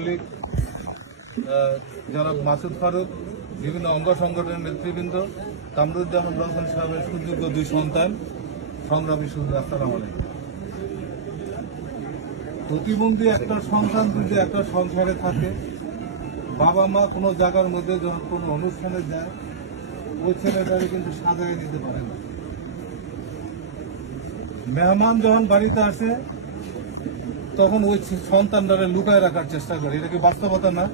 আওয়ামী লীগ যারা মাসুদ ফারুক, বিভিন্ন অঙ্গ সংগঠনের নেতৃবৃন্দ, কামরুজ্জামান রহমান সাহেবের সুযোগ্য দুই সন্তান। সংগ্রামী সুযোগ আসসালাম প্রতিবন্ধী একটা সন্তান যদি একটা সংসারে থাকে, বাবা মা কোনো জায়গার মধ্যে যখন কোনো অনুষ্ঠানে যায়, ওই ছেলেটাকে কিন্তু সাজায় নিতে পারে না। মেহমান যখন বাড়িতে আসে তখন ওই সন্তানটারে লুকায় রাখার চেষ্টা করে। এটা কি বাস্তবতা না?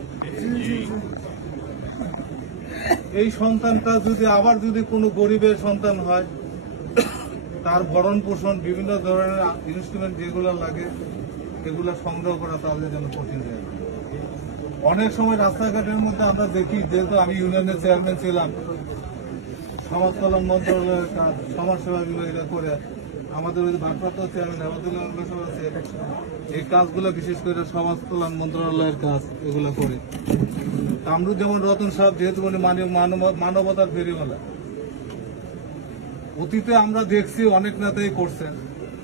এই সন্তানটা যদি আবার যদি কোনো গরিবের সন্তান হয়, তার ভরণ পোষণ, বিভিন্ন ধরনের ইনস্ট্রুমেন্ট যেগুলো লাগে, এগুলো সংগ্রহ করা তাদের জন্য কঠিন হয়ে অনেক সময় রাস্তাঘাটের মধ্যে আমরা দেখি, যেহেতু আমি ইউনিয়নের চেয়ারম্যান ছিলাম সমাজ কল্যাণ মন্ত্রণালয়ের কাজ সমাজসেবা বিভাগীরা করে আমাদের ওই ভারপ্রাপ্ত চেয়ারম্যান হেমাদুল্লাহ আম্বেদকর আছে, এই কাজগুলো বিশেষ করে সমাজ কল্যাণ মন্ত্রণালয়ের কাজ, এগুলো করে। কামরুজ্জামান রতন সাহেব যেহেতু উনি মানব- মানব- মানবতার ফেরিওয়ালা। অতীতে আমরা দেখছি অনেক নেতাই করছেন।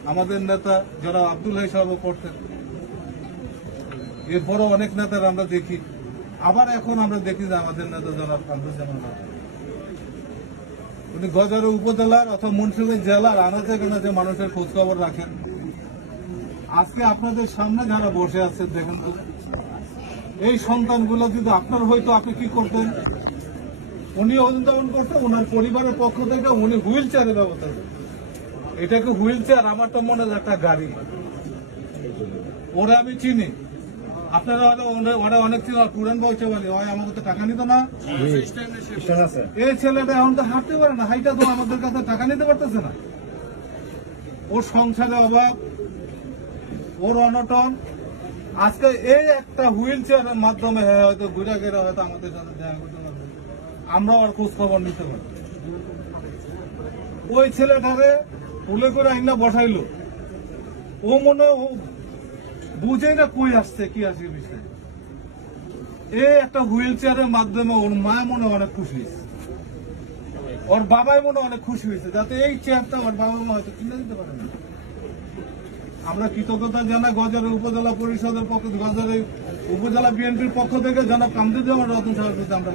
আমাদের নেতা যারা আব্দুল হাই সাহেবও করতেন। এরপরও অনেক নেতার আমরা দেখি। আবার এখন আমরা দেখি যে আমাদের নেতা যারা কামরুজ্জামান রতন। গজারে উপজেলার অথবা মুন্সিগঞ্জ জেলার আনাচে কানাচে মানুষের খোঁজ খবর রাখেন। আজকে আপনাদের সামনে যারা বসে আছে, দেখেন তো। এই সন্তানগুলো যদি আপনার হয়তো আপনি কি করতেন? উনি অনুধাবন করতেন ওনার পরিবারের পক্ষ থেকে উনি হুইল চেয়ারের ব্যবস্থা। এটাকে হুইল চেয়ার, আমার তো মনে হয় একটা গাড়ি। ওরা আমি চিনি। আপনারা হয়তো ওরা- অনেক ছিল পুরান বয়সে বলে হয় আমাকে তো টাকা নিত না। এই ছেলেটা এখন তো হাঁটতে পারে না হাইটা তো আমাদের কাছে টাকা নিতে পারতেছে না। ওর সংসারে অভাব ওর অনটন। আজকে এই একটা হুইল চেয়ারের মাধ্যমে হ্যাঁ হয়তো ঘুরে গেলে হয়তো আমাদের সাথে দেখা করতে পারবে। আমরা ওর খোঁজ খবর নিতে পারি ওই ছেলেটারে তুলে করে আইনা বসাইলো। ও মনে হয় বুঝে না কই আসছে, কি আসছে বিষয় এই একটা হুইল চেয়ারের মাধ্যমে ওর মা মনে অনেক খুশি হয়েছে। ওর বাবাই মনে অনেক খুশি হয়েছে, যাতে এই চেয়ারটা ওর বাবা মা হয়তো কিনে দিতে পারে না। আমরা কৃতজ্ঞতা জানাই গজারের উপজেলা পরিষদের পক্ষ গজারের উপজেলা বিএনপির পক্ষ থেকে জনাব কামরুজ্জামান রতন সাহেবের প্রতি আমরা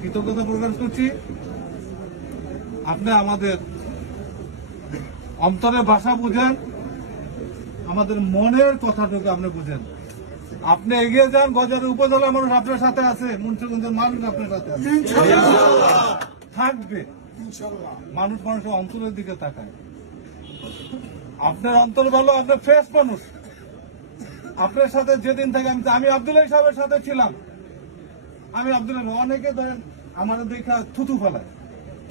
কৃতজ্ঞতা প্রকাশ করছি। আপনি আমাদের অন্তরের ভাষা বুঝেন আমাদের মনের কথাটুকু আপনি বুঝেন। আপনি এগিয়ে যান গজারের উপজেলা মানুষ আপনার সাথে আছে মুন্সিগঞ্জের মানুষ আপনার সাথে আছে। থাকবে। মানুষ মানুষের অন্তরের দিকে তাকায়। আপনার অন্তর ভালো আপনার ফ্রেশ মানুষ। আপনার সাথে যেদিন থেকে আমি আমি আব্দুল্লাহ সাহেবের সাথে ছিলাম। আমি আবদুল্লাহ অনেকে ধরেন আমাদের দেখা থুতু ফেলায়।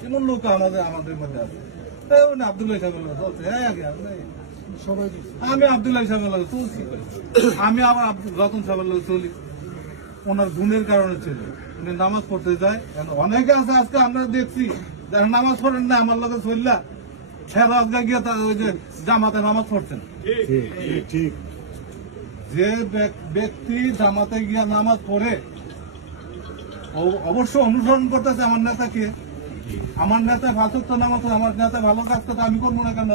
এমন লোক আমাদের আমাদের মধ্যে আছে। আব্দুল্লাহ সাহেবের লোক আমি আব্দুল্লাহ চলছি। আমি আবার রতন চলি। ওনার গুণের কারণে ছিল উনি নামাজ পড়তে যায়। অনেকে আছে আজকে আমরা দেখছি যারা নামাজ পড়েন না আমার লোকে চললা। আজকে গিয়ে তার ওই যে জামাতে নামাজ পড়ছেন। যে ব্যক্তি জামাতে গিয়ে নামাজ পড়ে অবশ্য অনুসরণ করতেছে আমার নেতাকে। আমার নেতা ভালো তো নামাজ আমার নেতা ভালো কাজ করতে আমি করব না কেন?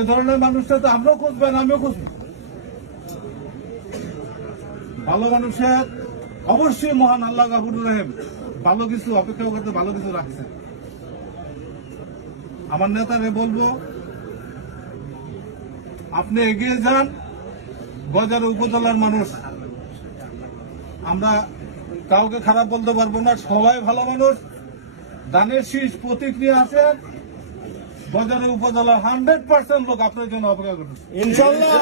এ ধরনের মানুষটা তো আমরাও খুঁজবেন আমিও খুঁজবো। ভালো মানুষের অবশ্যই মহান আল্লাহ গাবুর রহিম। ভালো কিছু অপেক্ষা করতে ভালো কিছু রাখছে। আমার নেতারে বলব, আপনি এগিয়ে যান, গজার উপজেলার মানুষ। আমরা কাউকে খারাপ বলতে পারব না, সবাই ভালো মানুষ। দানের শীষ প্রতীক নিয়ে আছেন গজারের উপজেলার হান্ড্রেড পার্সেন্ট লোক আপনার জন্য অপেক্ষা করতেছে। ইনশাল্লাহ।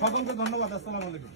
সকলকে ধন্যবাদ আসসালাম আলাইকুম।